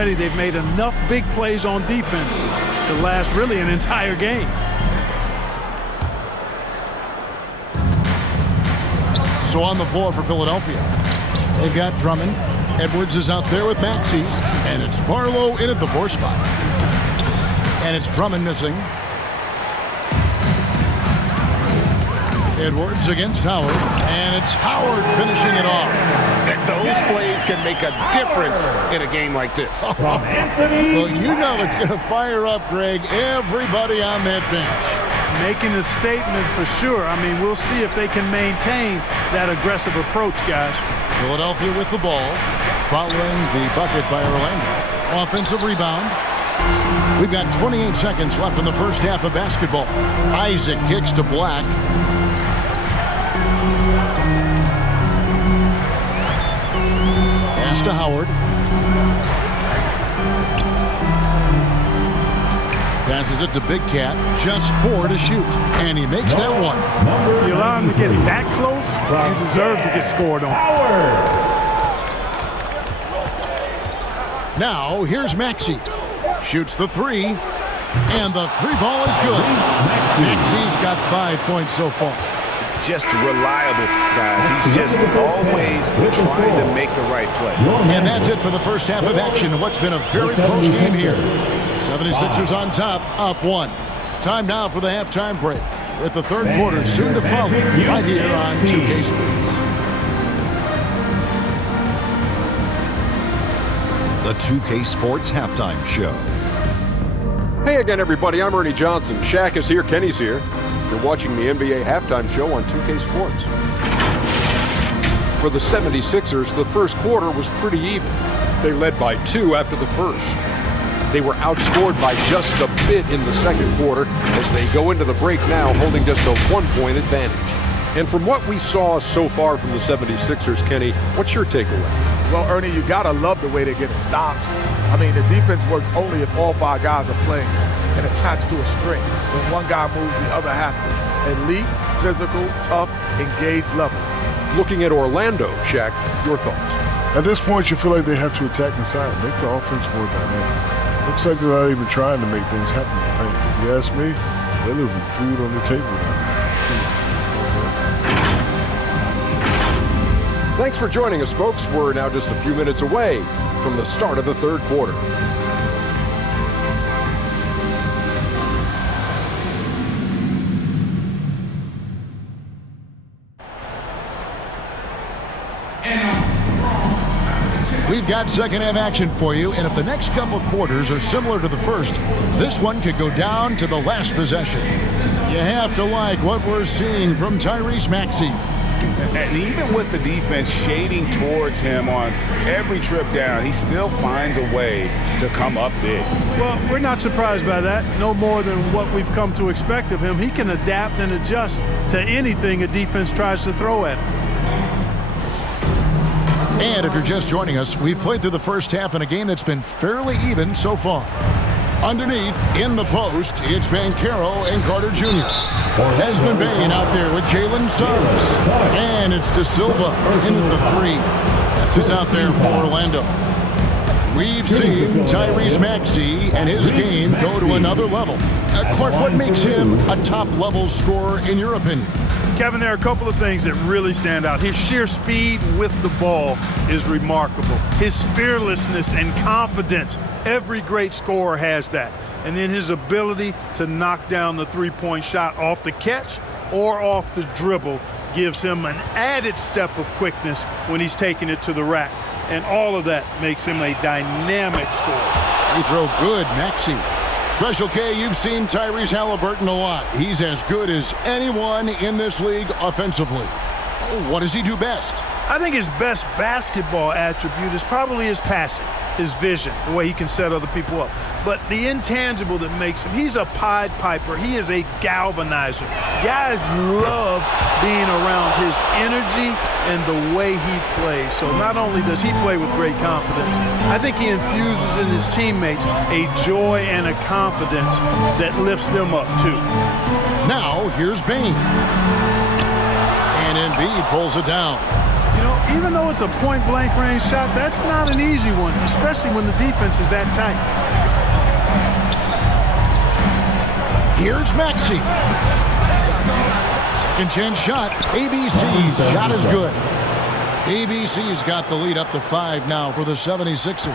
already they've made enough big plays on defense to last really an entire game. So on the floor for Philadelphia, they've got Drummond. Edwards is out there with Maxey, and it's Barlow in at the 4 spot. And it's Drummond missing. Edwards against Howard, and it's Howard finishing it off. Those plays can make a difference in a game like this. Well, you know it's going to fire up, Greg, everybody on that bench. Making a statement for sure. I mean, we'll see if they can maintain that aggressive approach, guys. Philadelphia with the ball, following the bucket by Orlando. Offensive rebound. We've got 28 seconds left in the first half of basketball. Isaac kicks to Black. Pass to Howard. Passes it to Big Cat. Just 4 to shoot. And he makes that one. If you allow him to get that close, you deserve to get scored on. Now, here's Maxey. Shoots the 3. And the 3 ball is good. Maxey's got 5 points so far. Just reliable, guys. He's just always trying to make the right play. And that's it for the first half of action in what's been a very close game here. 76ers on top, up 1. Time now for the halftime break, with the third quarter soon to follow, right here on 2K Sports. The 2K Sports Halftime Show. Hey again, everybody. I'm Ernie Johnson. Shaq is here. Kenny's here. You're watching the NBA Halftime Show on 2K Sports. For the 76ers, the first quarter was pretty even. They led by 2 after the first. They were outscored by just a bit in the second quarter as they go into the break now holding just a 1-point advantage. And from what we saw so far from the 76ers, Kenny, what's your takeaway? Well, Ernie, you got to love the way they're getting stops. I mean, the defense works only if all 5 guys are playing and attached to a string. When one guy moves, the other has to. Elite, physical, tough, engaged level. Looking at Orlando, Shaq, your thoughts? At this point, you feel like they have to attack inside, make the offense more dynamic. Looks like they're not even trying to make things happen in the paint. If you ask me, they're leaving food on the table now. Thanks for joining us, folks. We're now just a few minutes away from the start of the third quarter. We've got second half action for you, and if the next couple quarters are similar to the first, this one could go down to the last possession. You have to like what we're seeing from Tyrese Maxey. And even with the defense shading towards him on every trip down, he still finds a way to come up big. Well, we're not surprised by that. No more than what we've come to expect of him. He can adapt and adjust to anything a defense tries to throw at him. And if you're just joining us, we've played through the first half in a game that's been fairly even so far. Underneath, in the post, it's Banchero and Carter Jr. Desmond Bain out there with Jalen Suggs. And it's De Silva in at the 3. That's who's out there for Orlando. We've seen Tyrese Maxey and his game go to another level. Clark, what makes him a top-level scorer in your opinion? Kevin, there are a couple of things that really stand out. His sheer speed with the ball is remarkable. His fearlessness and confidence, every great scorer has that. And then his ability to knock down the three-point shot off the catch or off the dribble gives him an added step of quickness when he's taking it to the rack. And all of that makes him a dynamic scorer. Free throw good, Maxey. Special K, you've seen Tyrese Halliburton a lot. He's as good as anyone in this league offensively. What does he do best? I think his best basketball attribute is probably his passing, his vision, the way he can set other people up. But the intangible that makes him, he's a Pied Piper. He is a galvanizer. Guys love being around his energy and the way he plays. So not only does he play with great confidence, I think he infuses in his teammates a joy and a confidence that lifts them up too. Now, here's Bain. And Embiid pulls it down. You know, Even though it's a point-blank range shot, that's not an easy one, especially when the defense is that tight. Here's Maxey. Second chance shot. ABC's shot is good. ABC's got the lead up to 5 now for the 76ers.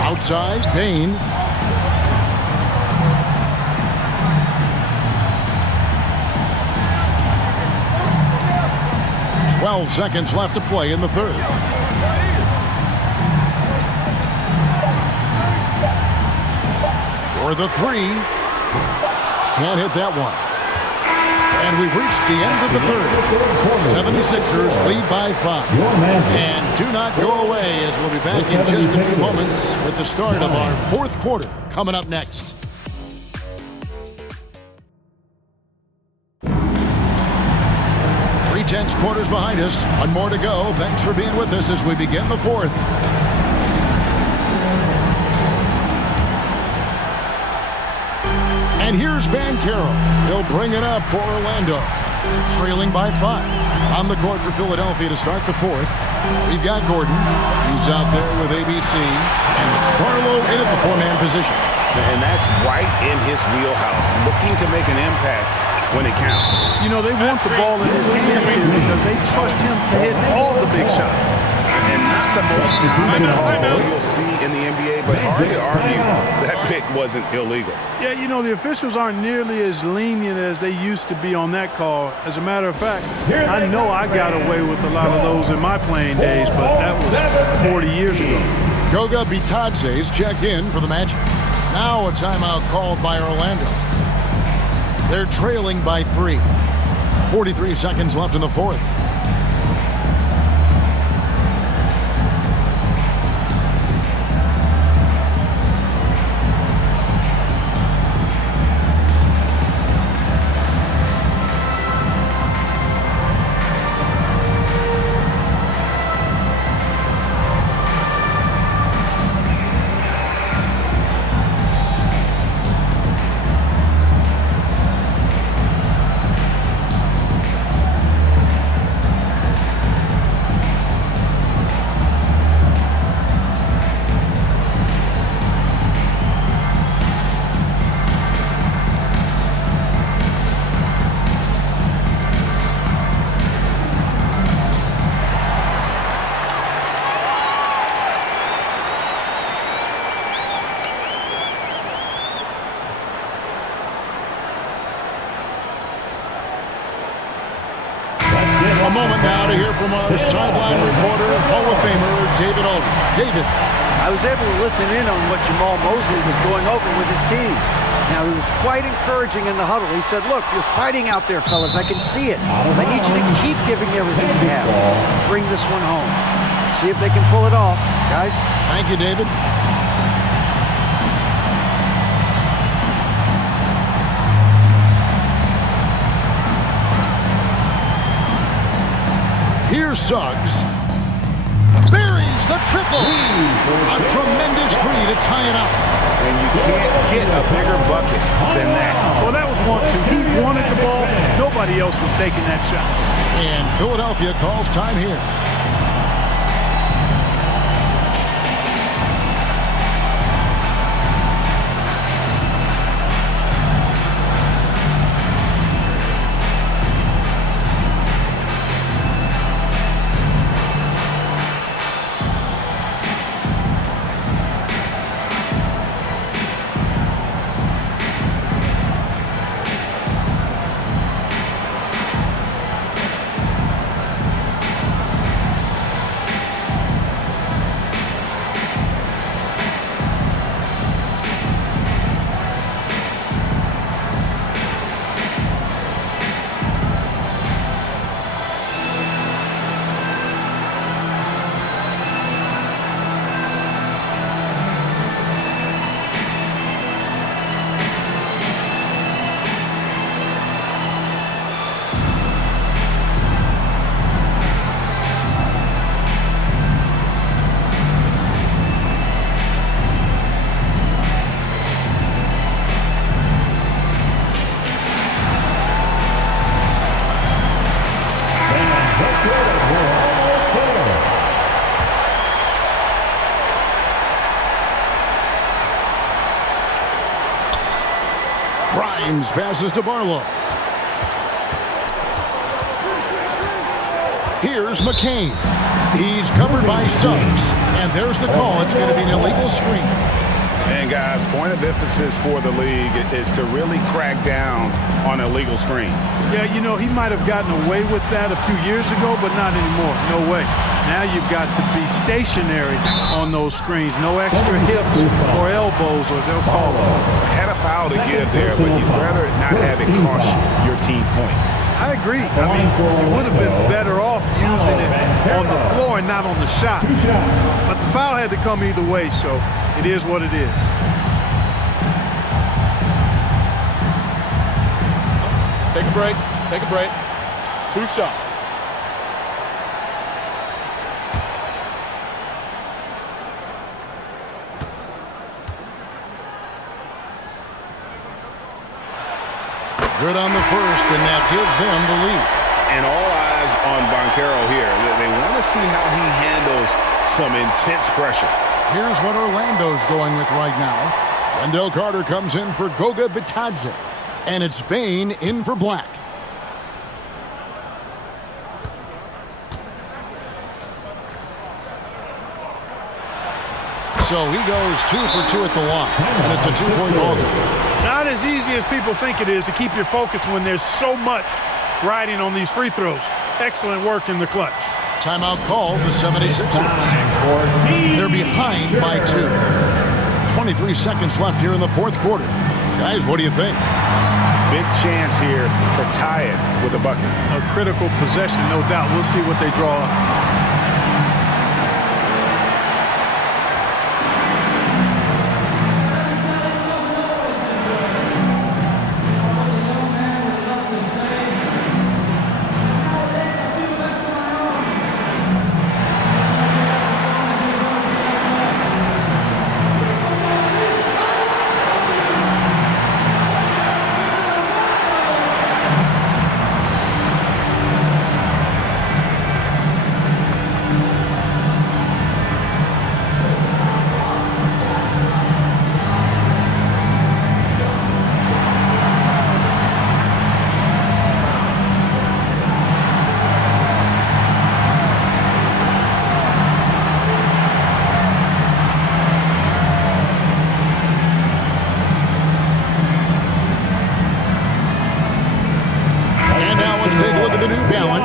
Outside, Payne. "12 seconds left to play in the third. For the three. Can't hit that one. And we've reached the end of the third. 76ers lead by 5. And do not go away, as we'll be back in just a few moments with the start of our fourth quarter coming up next. Three-tenths quarters behind us. One more to go. Thanks for being with us as we begin the fourth. And here's Banchero. He'll bring it up for Orlando. Trailing by 5. On the court for Philadelphia to start the fourth. We've got Gordon. He's out there with ABC. And it's Barlow in at the 4-man position. And that's right in his wheelhouse. Looking to make an impact when it counts. You know, they want the ball in his hands here because they trust him to hit all the big shots. And not the most common call you'll see in the NBA, but hard to argue that pick wasn't illegal. Yeah, you know, the officials aren't nearly as lenient as they used to be on that call. As a matter of fact, I know I got away with a lot of those in my playing days, but that was 40 years ago. Goga Bitadze's checked in for the Magic. Now a timeout called by Orlando. They're trailing by 3. 43 seconds left in the fourth. A moment now to hear from our sideline reporter, Hall of Famer David Aldridge. David. I was able to listen in on what Jamal Mosley was going over with his team. Now, he was quite encouraging in the huddle. He said, look, you're fighting out there, fellas. I can see it. I need you to keep giving everything you have. Bring this one home. See if they can pull it off, guys. Thank you, David. Here's Suggs. Buries the triple. A tremendous three to tie it up. And you can't get a bigger bucket than that. Well, that was 1-2. He wanted the ball. Nobody else was taking that shot. And Philadelphia calls time here. Grimes passes to Barlow. Here's McCain. He's covered by Suggs. And there's the call. It's going to be an illegal screen. And guys, point of emphasis for the league is to really crack down on illegal screens. Yeah, you know, he might have gotten away with that a few years ago, but not anymore. No way. Now you've got to be stationary on those screens. No extra hips or elbows, or they'll call them. Had a foul to give there, but you'd rather not have it cost your team points. I agree. I mean, you would have been better off using it on the floor and not on the shot. But the foul had to come either way, so it is what it is. Take a break. Take a break. 2 shots. Good on the first, and that gives them the lead. And all eyes on Banchero here. They want to see how he handles some intense pressure. Here's what Orlando's going with right now. Wendell Carter comes in for Goga Bitadze. And it's Bain in for Black. So he goes 2 for 2 at the line. And it's a 2-point ball game. Not as easy as people think it is to keep your focus when there's so much riding on these free throws. Excellent work in the clutch. Timeout called the 76ers. They're behind by 2. 23 seconds left here in the fourth quarter. Guys, what do you think? Big chance here to tie it with a bucket. A critical possession, no doubt. We'll see what they draw up.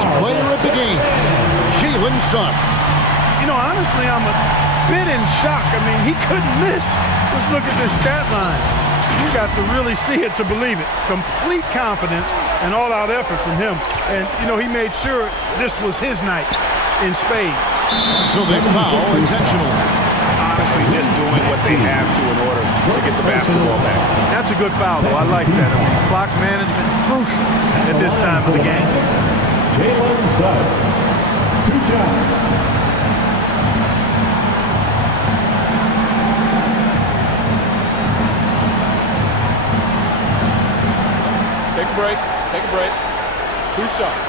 Player of the game, Jalen Suggs. You know, honestly, I'm a bit in shock. I mean, he couldn't miss. Let's look at this stat line. You got to really see it to believe it. Complete confidence and all-out effort from him. And, you know, he made sure this was his night in spades. So they foul intentionally. Honestly, just doing what they have to in order to get the basketball back. That's a good foul, though. I like that. I mean, clock management crucial at this time of the game. Jalen Suggs, 2 shots. Take a break. Take a break. 2 shots.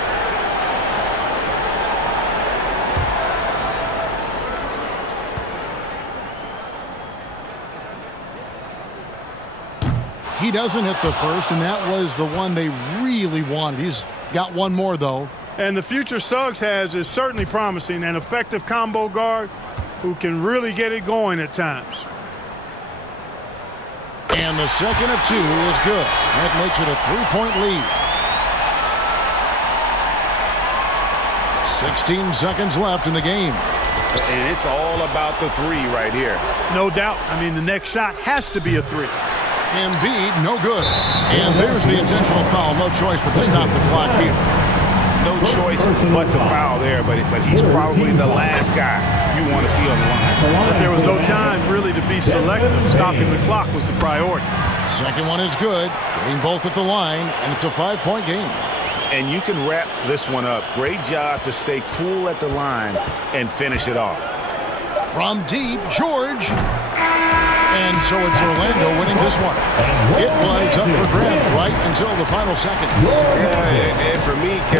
He doesn't hit the first, and that was the one they really wanted. He's got one more, though. And the future Suggs has is certainly promising, an effective combo guard who can really get it going at times. And the second of 2 is good. That makes it a 3-point lead. 16 seconds left in the game. And it's all about the 3 right here. No doubt. I mean, the next shot has to be a 3. Embiid, no good. And there's the intentional foul. No choice but to stop the clock here. No choice but to foul there, but he's probably the last guy you want to see on the line. But there was no time really to be selective. Stopping the clock was the priority. Second one is good. Getting both at the line, and it's a 5-point game. And you can wrap this one up. Great job to stay cool at the line and finish it off. From deep, George. And so it's Orlando winning this one. It was up for grabs right until the final seconds. Yeah, and for me, Kevin,